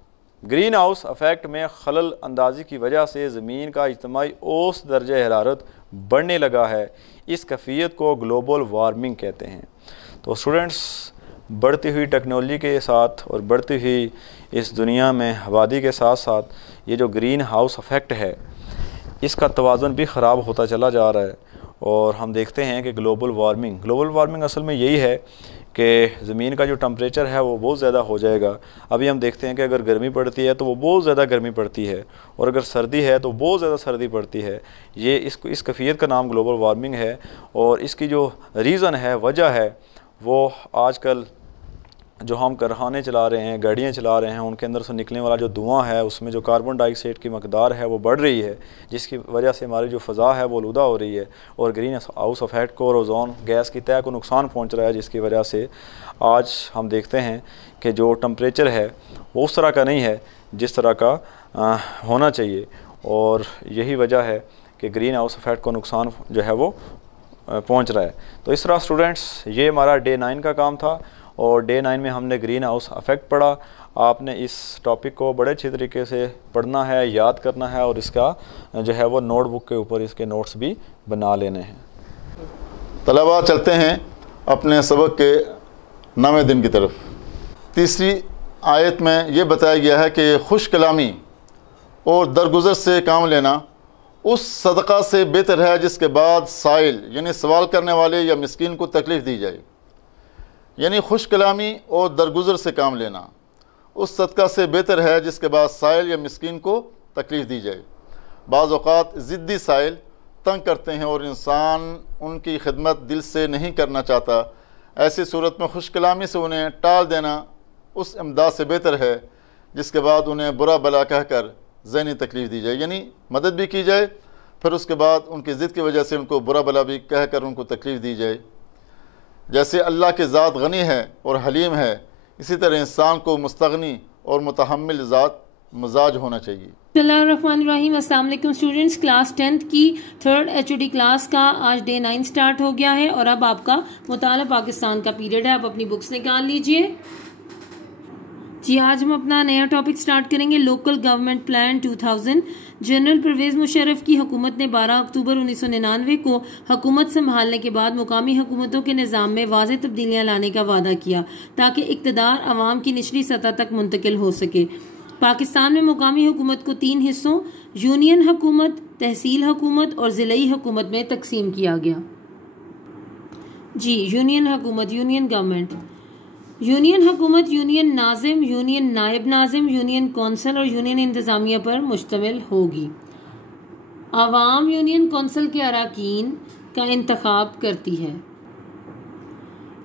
ग्रीन हाउस इफ़ेक्ट में खलल अंदाजी की वजह से ज़मीन का इज्तिमाई औसत दर्जा हरारत बढ़ने लगा है। इस कैफियत को ग्लोबल वार्मिंग कहते हैं। तो स्टूडेंट्स, बढ़ती हुई टेक्नोलॉजी के साथ और बढ़ती हुई इस दुनिया में आबादी के साथ साथ ये जो ग्रीन हाउस इफ़ेक्ट है, इसका तवाज़ुन भी ख़राब होता चला जा रहा है और हम देखते हैं कि ग्लोबल वार्मिंग असल में यही है कि ज़मीन का जो टम्परेचर है वो बहुत ज़्यादा हो जाएगा। अभी हम देखते हैं कि अगर गर्मी पड़ती है तो वो बहुत ज़्यादा गर्मी पड़ती है और अगर सर्दी है तो बहुत ज़्यादा सर्दी पड़ती है। ये इस कैफियत का नाम ग्लोबल वार्मिंग है और इसकी जो रीज़न है, वजह है, वो आजकल जो हम कारखाने चला रहे हैं, गाड़ियाँ चला रहे हैं, उनके अंदर से निकलने वाला जो धुआं है उसमें जो कार्बन डाइऑक्साइड की मकदार है वो बढ़ रही है, जिसकी वजह से हमारी जो फ़ज़ा है वो आलूदा हो रही है और ग्रीन हाउस इफ़ेक्ट को और ओज़ोन गैस की तह को नुकसान पहुंच रहा है, जिसकी वजह से आज हम देखते हैं कि जो टम्परेचर है वो उस तरह का नहीं है जिस तरह का होना चाहिए और यही वजह है कि ग्रीन हाउस इफ़ेक्ट को नुकसान जो है वो पहुँच रहा है। तो इस तरह स्टूडेंट्स, ये हमारा डे 9 का काम था और डे 9 में हमने ग्रीन हाउस इफ़ेक्ट पढ़ा। आपने इस टॉपिक को बड़े अच्छे तरीके से पढ़ना है, याद करना है और इसका जो है वो नोटबुक के ऊपर इसके नोट्स भी बना लेने हैं। तलबा, चलते हैं अपने सबक के 9वें दिन की तरफ। तीसरी आयत में ये बताया गया है कि खुश कलामी और दरगुजर से काम लेना उस सदक़ा से बेहतर है जिसके बाद साइल यानी सवाल करने वाले या मिस्कीन को तकलीफ़ दी जाए। यानी खुश कलामी और दरगुजर से काम लेना उस सदका से बेहतर है जिसके बाद साइल या मिस्कीन को तकलीफ़ दी जाए। बाज़ औक़ात ज़िद्दी साइल तंग करते हैं और इंसान उनकी खिदमत दिल से नहीं करना चाहता। ऐसी सूरत में खुश कलामी से उन्हें टाल देना उस इमदाद से बेहतर है जिसके बाद उन्हें बुरा भला कहकर ज़हनी तकलीफ़ दी जाए। यानी मदद भी की जाए, फिर उसके बाद उनकी ज़िद की वजह से उनको बुरा भला भी कहकर उनको तकलीफ़ दी जाए। जैसे अल्लाह की ज़ात गनी है और हलीम है, इसी तरह इंसान को मुस्तगनी और मुतहम्मिल ज़ात मजाज होना चाहिए। बिस्मिल्लाहिर्रहमानिर्रहीम। अस्सलाम वालेकुम स्टूडेंट्स, क्लास 10th की 3rd HOD क्लास का आज डे 9 स्टार्ट हो गया है और अब आपका मुताला पाकिस्तान का पीरियड है। आप अपनी बुक्स निकाल लीजिए जी। आज हम अपना नया टॉपिक स्टार्ट करेंगे, local government plan 2000। General Pervez Musharraf की हुकूमत ने 12 अक्टूबर 1999 को हुकूमत संभालने के बाद मुकामी हुकूमतों के निज़ाम में वाज़ेह तब्दीलियां लाने का वादा किया ताकि इक़्तिदार अवाम की निचली सतह तक मुंतकिल हो सके। पाकिस्तान में मुकामी हुकूमत को 3 हिस्सों यूनियन हुकूमत, तहसील हुकूमत और ज़िलाई हुकूमत में तकसीम किया गया जी। यूनियन हुकूमत, यूनियन गवर्नमेंट। यूनियन हुकूमत यूनियन नाजिम, यूनियन नायब नाजिम, यूनियन कौंसल और यूनियन इंतज़ामिया पर मुश्तमिल होगी। आवाम यूनियन कौंसल के अरकान का इंतखाब करती है।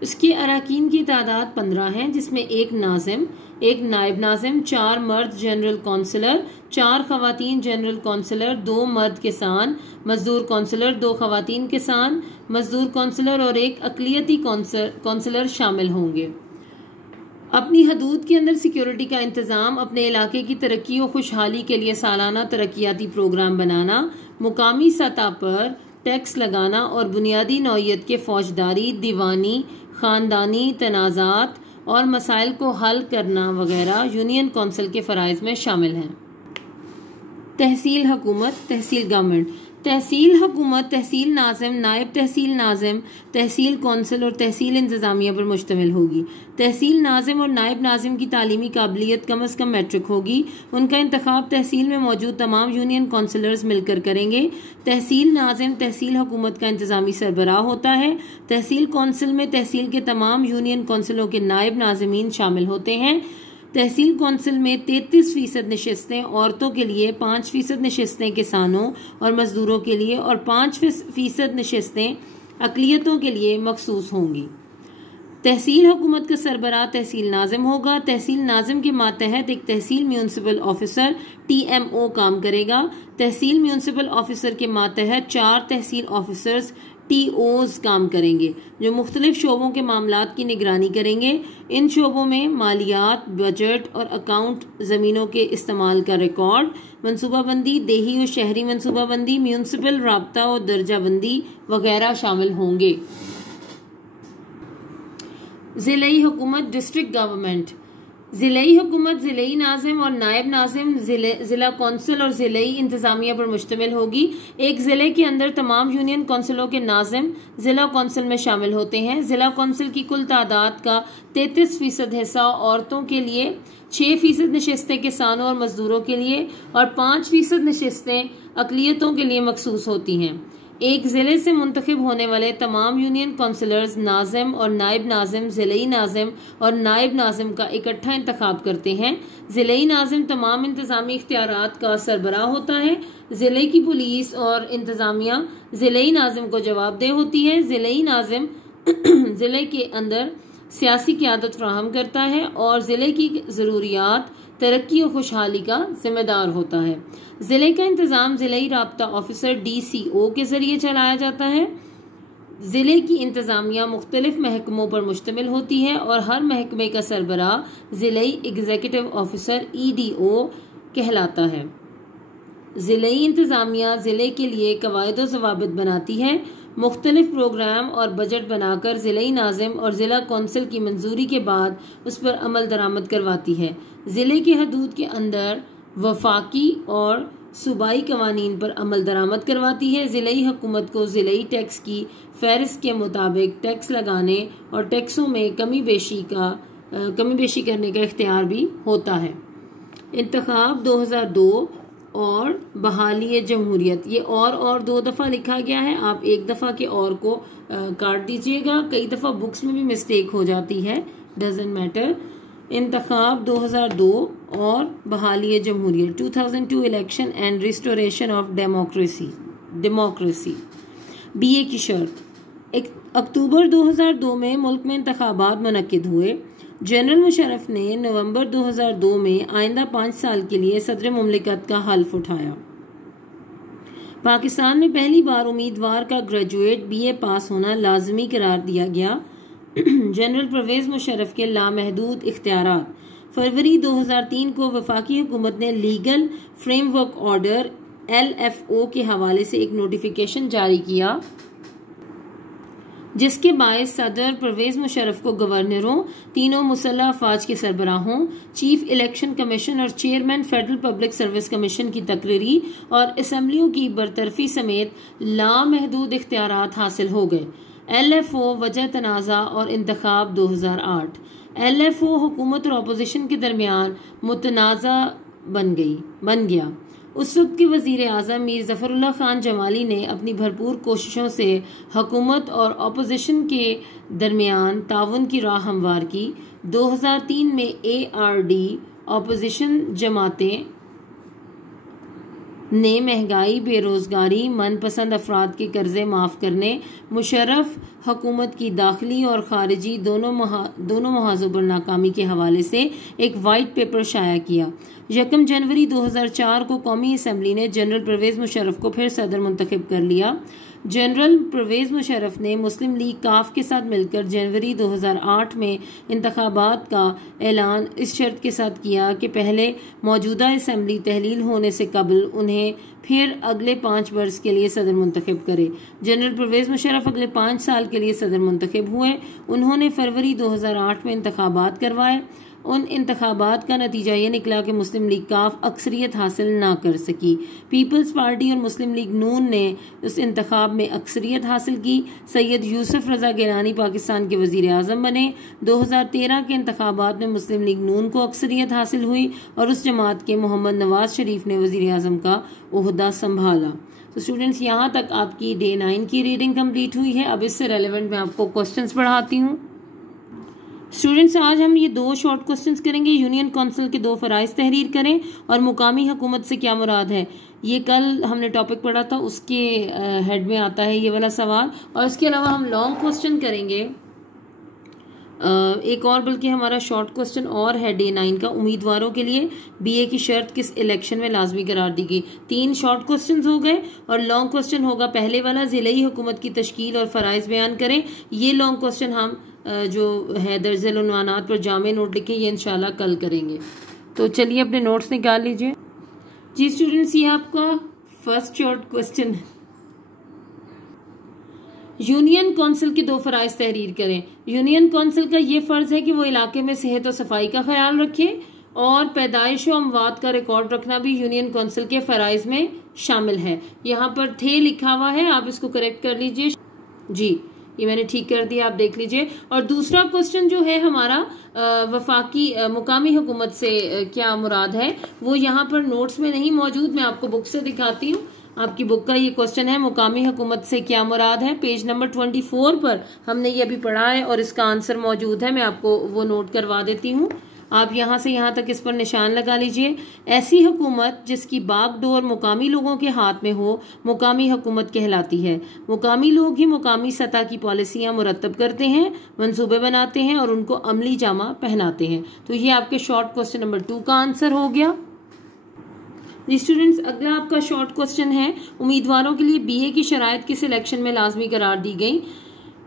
इसके अरकान की तादाद 15 है, जिसमें एक नाजिम, एक नायब नाजिम, 4 मर्द जनरल कौंसलर, 4 खवातीन जनरल कौंसलर, 2 मर्द किसान मजदूर कौंसलर, 2 खवातीन किसान मजदूर कौंसलर और 1 अक़लियती कौंसलर शामिल होंगे। अपनी हदूद के अंदर सिक्योरिटी का इंतज़ाम, अपने इलाके की तरक्की और खुशहाली के लिए सालाना तरक्याती प्रोग्राम बनाना, मुकामी सतह पर टैक्स लगाना और बुनियादी नौइयत के फौजदारी, दीवानी, ख़ानदानी तनाज़ात और मसाइल को हल करना वगैरह यूनियन कौंसिल के फ़राइज़ में शामिल हैं। तहसील हुकूमत, तहसील गवर्नमेंट। तहसील हुकूमत तहसील नाज़िम, नायब तहसील नाज़िम, तहसील कौंसिल और तहसील इंतज़ामिया पर मुश्तमिल होगी। तहसील नाज़िम और नायब नाज़िम की तालीमी काबिलियत कम अज़ कम मैट्रिक होगी। उनका इंतखाब तहसील में मौजूद तमाम यूनियन काउंसलर्स मिलकर करेंगे। तहसील नाज़िम तहसील हुकूमत का इंतज़ामी सरबराह होता है। तहसील कौंसिल में तहसील के तमाम यूनियन काउंसिलों के नायब नाज़िमीन शामिल होते हैं। तहसील कौंसिल में 33% नशिस्तें औरतों के लिए, 5% नशिस्तें किसानों और मजदूरों के लिए और 5% नशिस्तें अक़लियतों के लिए मखसूस होंगी। तहसील हुकूमत का सरबराह तहसील नाज़िम होगा। तहसील नाज़िम के मातहत एक तहसील म्यूनसिपल ऑफिसर TMO काम करेगा। तहसील म्यूनसिपल ऑफिसर के मातहत 4 तहसील ऑफिसर्स TOs काम करेंगे जो मुख्तलिफ शोबों के मामलात की निगरानी करेंगे। इन शोबों में मालियात, बजट और अकाउंट, ज़मीनों के इस्तेमाल का रिकॉर्ड, मनसूबाबंदी, देही और शहरी मनसूबाबंदी, म्यूनसिपल राब्ता और दर्जाबंदी वगैरह शामिल होंगे। ज़िलाई हुकूमत डिस्ट्रिक्ट गवर्नमेंट। ज़िलाई हुकूमत ज़िलाई नाज़िम और नायब नाज़िम, ज़िला कौंसिल और ज़िलाई इंतज़ामिया पर मुश्तमिल होगी। एक ज़िले के अंदर तमाम यूनियन कौंसिलों के नाज़िम ज़िला कौंसिल में शामिल होते हैं। ज़िला कौंसिल की कुल तादाद का 33% हिस्सा औरतों के लिए, 6% नशिस्तें किसानों और मजदूरों के लिए और 5% नशिस्तें अक़लियतों के लिए मखसूस होती हैं। एक ज़िले से मुंतखब होने वाले तमाम यूनियन काउंसलर्स नाज़िम और नायब नाज़िम, ज़िलाई नाज़िम और नायब नाज़िम का इकट्ठा इंतखाब करते हैं। ज़िलाई नाज़िम तमाम इंतज़ामी इख्तियारात का सरबराह होता है। ज़िले की पुलिस और इंतज़ामिया ज़िलाई नाज़िम को जवाबदेह होती है। ज़िलाई नाज़िम ज़िले के अंदर सियासी क़यादत फराहम करता है और ज़िले की ज़रूरियात, तरक्की और खुशहाली का जिम्मेदार होता है। ज़िले का इंतज़ाम ज़िलाई राब्ता ऑफिसर DCO के ज़रिए चलाया जाता है। ज़िले की इंतज़ामिया मुख्तलिफ महकमों पर मुश्तमिल होती है और हर महकमे का सरबराह ज़िलाई एग्जीक्यूटिव ऑफिसर EDO कहलाता है। ज़िलाई इंतज़ामिया ज़िले के लिए कवायद व ज़वाबित बनाती है। मुख्तलिफ प्रोग्राम और बजट बनाकर ज़िलाई नाज़िम और ज़िला कौंसिल की मंजूरी के बाद उस पर अमल दरामद करवाती है। ज़िले के हदूद के अंदर वफाकी और सूबाई कवानीन पर अमल दरामद करवाती है। ज़िलाई हुकूमत को ज़िलाई टैक्स की फहरिस्त के मुताबिक टैक्स लगाने और टैक्सों में कमी बेशी करने का इख्तियार भी होता है। इंतखाब 2002 और बहाली जमहूरियत, ये और 2 दफ़ा लिखा गया है, आप एक दफ़ा के और को काट दीजिएगा। कई दफ़ा बुक्स में भी मिस्टेक हो जाती है, डजंट मैटर। इंतखाब 2002 और बहाली जमहूरियत, 2002 election and restoration of democracy. BA की शर्त। अक्टूबर 2002 में मुल्क में इंतखाबात मुनक्किद हुए। जनरल मुशर्रफ ने नवंबर 2002 में आइंदा 5 साल के लिए सदर मुमलिकत का हल्फ उठाया। पाकिस्तान में पहली बार उम्मीदवार का ग्रेजुएट BA पास होना लाजमी करार दिया गया। जनरल परवेज मुशर्रफ के लामहदूद इख्तियारात। फरवरी 2003 को वफाकी हुकूमत ने लीगल फ्रेमवर्क ऑर्डर LFO के हवाले से एक नोटिफिकेशन जारी किया जिसके बायस सदर परवेज मुशर्रफ को गवर्नरों, तीनों मुसल्लह अफवाज के सरबराहों, चीफ इलेक्शन कमीशन और chairman federal public service commission की तकरीरी और असम्बलियों की बरतरफी समेत लामहदूद इख्तियारात हासिल हो गए। LFO वजह तनाज़ा और इंतखाब 2008। LFO हुकूमत और अपोजिशन के दरमियान मुतनाज़ा बन गया। उस वक्त के वजीर आज़म मीर ज़फ़रुल्लाह खान जमाली ने अपनी भरपूर कोशिशों से हुकूमत और अपोजिशन के दरमियान ताउन की राह हमवार की। 2003 में ARD अपोजिशन जमातें ने महंगाई, बेरोजगारी, मनपसंद अफराद के कर्जे माफ़ करने, मुशर्रफ हुकूमत की दाखिली और खारिजी दोनों महाजों पर नाकामी के हवाले से एक वाइट पेपर शाया किया। 1 जनवरी 2004 को कौमी असम्बली ने जनरल परवेज मुशर्रफ को फिर सदर मुंतखब कर लिया। जनरल परवेज मुशर्रफ ने मुस्लिम लीग काफ के साथ मिलकर जनवरी 2008 में इंतखाबात का ऐलान इस शर्त के साथ किया कि पहले मौजूदा असम्बली तहलील होने से कबल उन्हें फिर अगले 5 वर्ष के लिए सदर मुंतखब करे। जनरल परवेज मुशर्रफ अगले 5 साल के लिए सदर मुंतखब हुए। उन्होंने फरवरी 2008 में इंतखाबात करवाए उन इंतखाबात का नतीजा ये निकला कि मुस्लिम लीग काफ अक्सरियत हासिल ना कर सकी। पीपल्स पार्टी और मुस्लिम लीग नून ने उस इंतखाब में अक्सरियत हासिल की। सैयद यूसुफ रजा गिलानी पाकिस्तान के वजीर आज़म बने। 2013 के इंतखाबात में मुस्लिम लीग नून को अक्सरियत हासिल हुई और उस जमात के मोहम्मद नवाज शरीफ ने वजीर आज़म का ओहदा संभाला। तो स्टूडेंट्स, यहाँ तक आपकी डे 9 की रीडिंग कंप्लीट हुई है। अब इससे रेलेवेंट मैं आपको क्वेश्चंस पढ़ाती हूँ। स्टूडेंट्स, आज हम ये 2 शॉर्ट क्वेश्चंस करेंगे। यूनियन काउंसिल के 2 फराइज तहरीर करें और मुकामी हुकूमत से क्या मुराद है। ये कल हमने टॉपिक पढ़ा था, उसके हेड में आता है ये वाला सवाल। और इसके अलावा हम लॉन्ग क्वेश्चन करेंगे, एक और बल्कि हमारा शॉर्ट क्वेश्चन और है डे 9 का। उम्मीदवारों के लिए बीए की शर्त किस इलेक्शन में लाजमी करार दी गई। 3 शॉर्ट क्वेश्चंस हो गए और लॉन्ग क्वेश्चन होगा पहले वाला, ज़िलाई हुकूमत की तश्कील और फराइज बयान करें। ये लॉन्ग क्वेश्चन हम जो है दर्जल उन्वानात पर जामे नोट लिखे, ये इंशाल्लाह कल करेंगे। तो चलिए अपने नोट्स निकाल लीजिए। जी स्टूडेंट्स, ये आपका फर्स्ट शॉर्ट क्वेश्चन है। यूनियन काउंसिल के 2 फराइज तहरीर करें। यूनियन काउंसिल का ये फर्ज है कि वो इलाके में सेहत और सफाई का ख्याल रखे और पैदाइश और अमवात का रिकॉर्ड रखना भी यूनियन काउंसिल के फराइज में शामिल है। यहाँ पर थे लिखा हुआ है, आप इसको करेक्ट कर लीजिए। जी, ये मैंने ठीक कर दिया, आप देख लीजिए। और दूसरा क्वेश्चन जो है हमारा वफाकी मुकामी हुकूमत से क्या मुराद है, वो यहाँ पर नोट्स में नहीं मौजूद, मैं आपको बुक से दिखाती हूँ। आपकी बुक का ये क्वेश्चन है, मुकामी हुकूमत से क्या मुराद है। पेज नंबर 24 पर हमने ये अभी पढ़ा है और इसका आंसर मौजूद है, मैं आपको वो नोट करवा देती हूँ। आप यहाँ से यहाँ तक इस पर निशान लगा लीजिए। ऐसी हुकूमत जिसकी बागडोर मुकामी लोगों के हाथ में हो, मुकामी हुकूमत कहलाती है। मुकामी लोग ही मुकामी सतह की पॉलिसियाँ मुरतब करते हैं, मंसूबे बनाते हैं और उनको अमली जामा पहनाते हैं। तो ये आपके शॉर्ट क्वेश्चन नंबर 2 का आंसर हो गया। स्टूडेंट्स, अगला आपका शॉर्ट क्वेश्चन है, उम्मीदवारों के लिए बीए की शराइत किस इलेक्शन में लाजमी करार दी गई।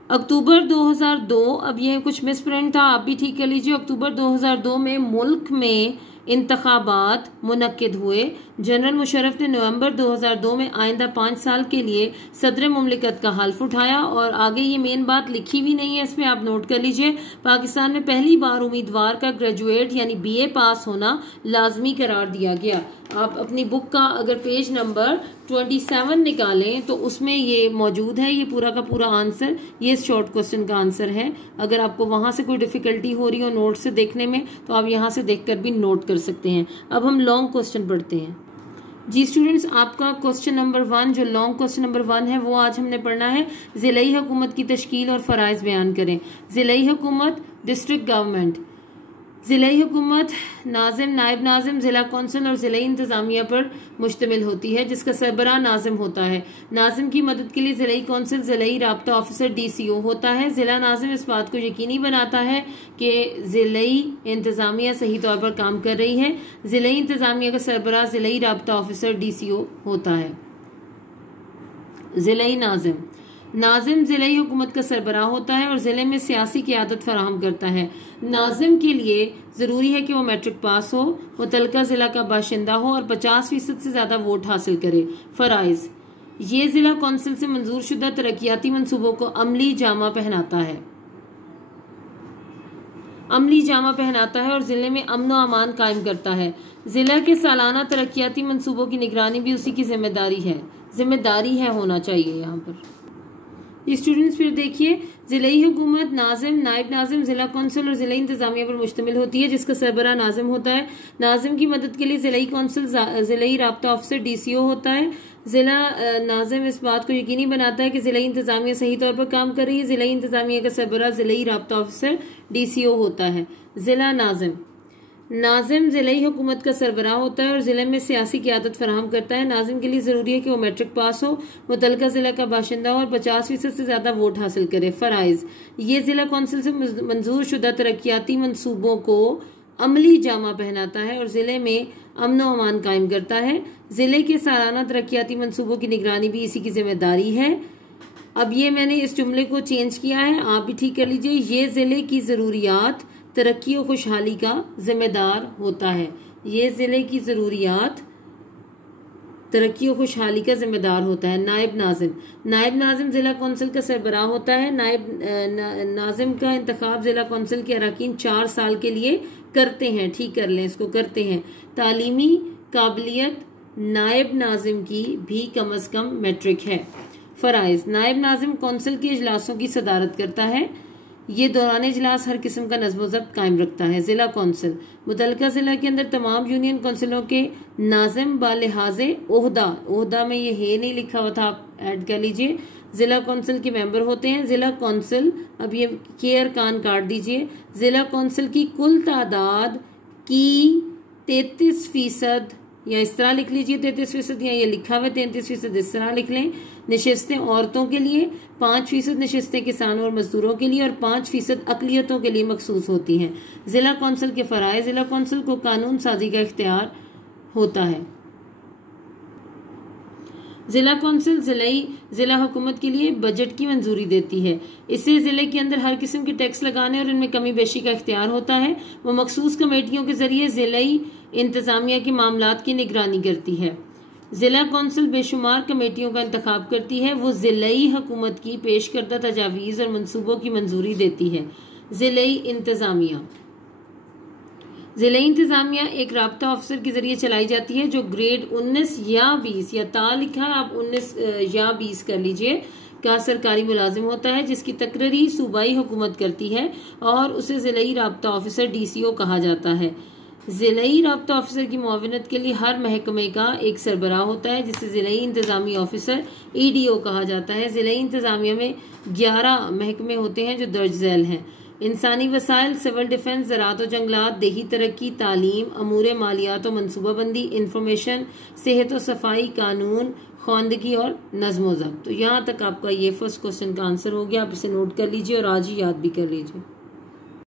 अक्टूबर 2002, अब ये कुछ मिसप्रिंट था, आप भी ठीक कर लीजिए। अक्टूबर 2002 में मुल्क में इंतखाबात मुनक्किद हुए। जनरल मुशर्रफ ने नवंबर 2002 में आइंदा 5 साल के लिए सदर मुमलिकत का हल्फ उठाया। और आगे ये मेन बात लिखी भी नहीं है, इसमें आप नोट कर लीजिए। पाकिस्तान में पहली बार उम्मीदवार का ग्रेजुएट यानी बीए पास होना लाजमी करार दिया गया। आप अपनी बुक का अगर पेज नंबर 27 निकालें तो उसमें ये मौजूद है, ये पूरा का पूरा आंसर, ये शॉर्ट क्वेश्चन का आंसर है। अगर आपको वहां से कोई डिफिकल्टी हो रही हो नोट से देखने में तो आप यहाँ से देखकर भी नोट कर सकते हैं। अब हम लॉन्ग क्वेश्चन पढ़ते हैं। जी स्टूडेंट्स, आपका क्वेश्चन नंबर 1 जो लॉन्ग क्वेश्चन नंबर 1 है वो आज हमने पढ़ना है। ज़िलाई हुकूमत की तश्कील और फराइज बयान करें। ज़िलाई हुकूमत डिस्ट्रिक्ट गवर्नमेंट, ज़िलाई हुकूमत नाजिम, नायब नाजिम, ज़िला कौंसल और ज़िलाई इंतज़ामिया पर मुश्तमिल होती है, जिसका सरबराह नाजिम होता है। नाजिम की मदद के लिए ज़िलाई कौंसल ज़िलाई राब्ता ऑफिसर DCO होता है। ज़िला नाजिम इस बात को यकीनी बनाता है कि ज़िलाई इंतज़ामिया सही तौर पर काम कर रही है। ज़िलाई इंतज़ामिया का सरबराह ज़िलाई राब्ता ऑफिसर DCO होता है। ज़िलाई नाजिम, नाजिम ज़िलाई हुकूमत का सरबराह होता है और ज़िले में सियासी क़यादत फराहम करता है। नाजिम के लिए ज़रूरी है कि वो मैट्रिक पास हो, मुतलका ज़िला का बाशिंदा हो और 50% से ज़्यादा वोट हासिल करे। फ़राइज़, ये ज़िला कौंसिल से मंजूर शुदा तरक्याती मंसूबों को अमली जामा पहनाता है, अमली जामा पहनाता है और ज़िले में अमन व अमान कायम करता है। ज़िला के सालाना तरक्याती मंसूबों की निगरानी भी उसी की जिम्मेदारी है होना चाहिए यहाँ पर। स्टूडेंट्स फिर देखिए, ज़िलाई हुकूमत नाजिम, नायब नाजिम, ज़िला कौंसिल और ज़िलाई इंतज़ामिया पर मुश्तमिल होती है, जिसका सरबराह नाजिम होता है। नाजिम की मदद के लिए ज़िलाई कौंसिल ज़िलाई राब्ता ऑफिसर DCO होता है। ज़िला नाजिम इस बात को यकीनी बनाता है कि ज़िलाई इंतज़ामिया सही तौर पर काम कर रही है। ज़िलाई इंतज़ामिया का सरबराह ज़िलाई राब्ता ऑफिसर DCO होता है। ज़िला नाजिम, नाजिम ज़िलाई हुकूमत का सरबराह होता है और ज़िले में सियासी क़यादत फराहम करता है। नाजिम के लिए ज़रूरी है कि वो मैट्रिक पास हो, मुतलका ज़िला का बाशिंदा हो और 50% से ज़्यादा वोट हासिल करे। फ़राइज़, ये ज़िला कौंसिल से मंजूर शुदा तरक्याती मंसूबों को अमली जामा पहनाता है और ज़िले में अमन व अमान कायम करता है। ज़िले के सालाना तरक्याती मंसूबों की निगरानी भी इसी की जिम्मेदारी है। अब ये मैंने इस जुमले को चेंज किया है, आप भी ठीक कर लीजिए। ये ज़िले की ज़रूरियात, तरक्की और खुशहाली का जिम्मेदार होता है। ये ज़िले की ज़रूरियात, तरक्की और खुशहाली का जिम्मेदार होता है। नायब नाजिम, नायब नाजिम ज़िला कौंसिल का सरबराह होता है। नायब नाजिम का इंतखाब ज़िला कौंसिल के अरकान 4 साल के लिए करते हैं, ठीक कर लें इसको, करते हैं। तालीमी काबिलियत नायब नाजिम की भी कम अज कम मैट्रिक है। फराइज, नायब नाजिम कौंसिल के इजलासों की सदारत करता है। ये दौरान इजलास हर किस्म का नज़्म ज़ब्त कायम रखता है। ज़िला कौंसिल, मुतलका ज़िला के अंदर तमाम यूनियन कौंसिलों के नाजिम बालिहाज़े ओहदा, ओहदा में ये है नहीं लिखा हुआ था, आप ऐड कर लीजिए, ज़िला कौंसिल के मेंबर होते हैं। ज़िला कौंसिल, अब ये केयर कान काट दीजिए, ज़िला कौंसिल की कुल तादाद की 33% या इस तरह लिख लीजिए 33%, या ये लिखा हुआ 33% इस तरह लिख लें। नशिस्तें औरतों के लिए, 5% नशिस्तें किसानों और मजदूरों के लिए और 5% अकलियतों के लिए मखसूस होती हैं। जिला कौंसिल के फराइज, जिला कौंसिल को कानून साजी का इख्तियार होता है। जिला कौंसिल जिला हुकूमत के लिए बजट की मंजूरी देती है। इससे जिले के अंदर हर किस्म के टैक्स लगाने और इनमें कमी बेशी का इख्तियार होता है। वो मखसूस कमेटियों के जरिए जिलाई इंतजामिया के मामलात की निगरानी करती है। जिला कौंसिल बेशुमार कमेटियों का इंतखाब करती है। वो जिलाई हुकूमत की पेश करदा तजावीज़ और मंसूबों की मंजूरी देती है। जिलाई इंतजामिया, जिलाई इंतजामिया एक राब्ता ऑफिसर के जरिए चलाई जाती है जो ग्रेड 19 या 20 या ता लिखा है, आप 19 या 20 कर लीजिए, का सरकारी मुलाजिम होता है, जिसकी तकरीरी सूबाई हुकूमत करती है और उसे जिलाई राब्ता ऑफिसर DCO कहा जाता है। जिलाई राब्ता ऑफिसर की मुआवनत के लिए हर महकमे का एक सरबराह होता है जिसे जिलाई इंतजामी ऑफिसर EDO कहा जाता है। जिलाई इंतजामिया में 11 महकमे होते हैं जो दर्ज झैल हैं। इंसानी वसाइल, सिविल डिफेंस, ज़राअत और जंगलात, देही तरक्की, तालीम, अमूर मालियात और मनसूबाबंदी, इंफॉर्मेशन, सेहत और सफाई, कानून, ख्वानदगी और नज़्म व ज़ब्त। तो यहाँ तक आपका ये फर्स्ट क्वेश्चन का आंसर हो गया। आप इसे नोट कर लीजिए और आज ही याद भी कर लीजिए।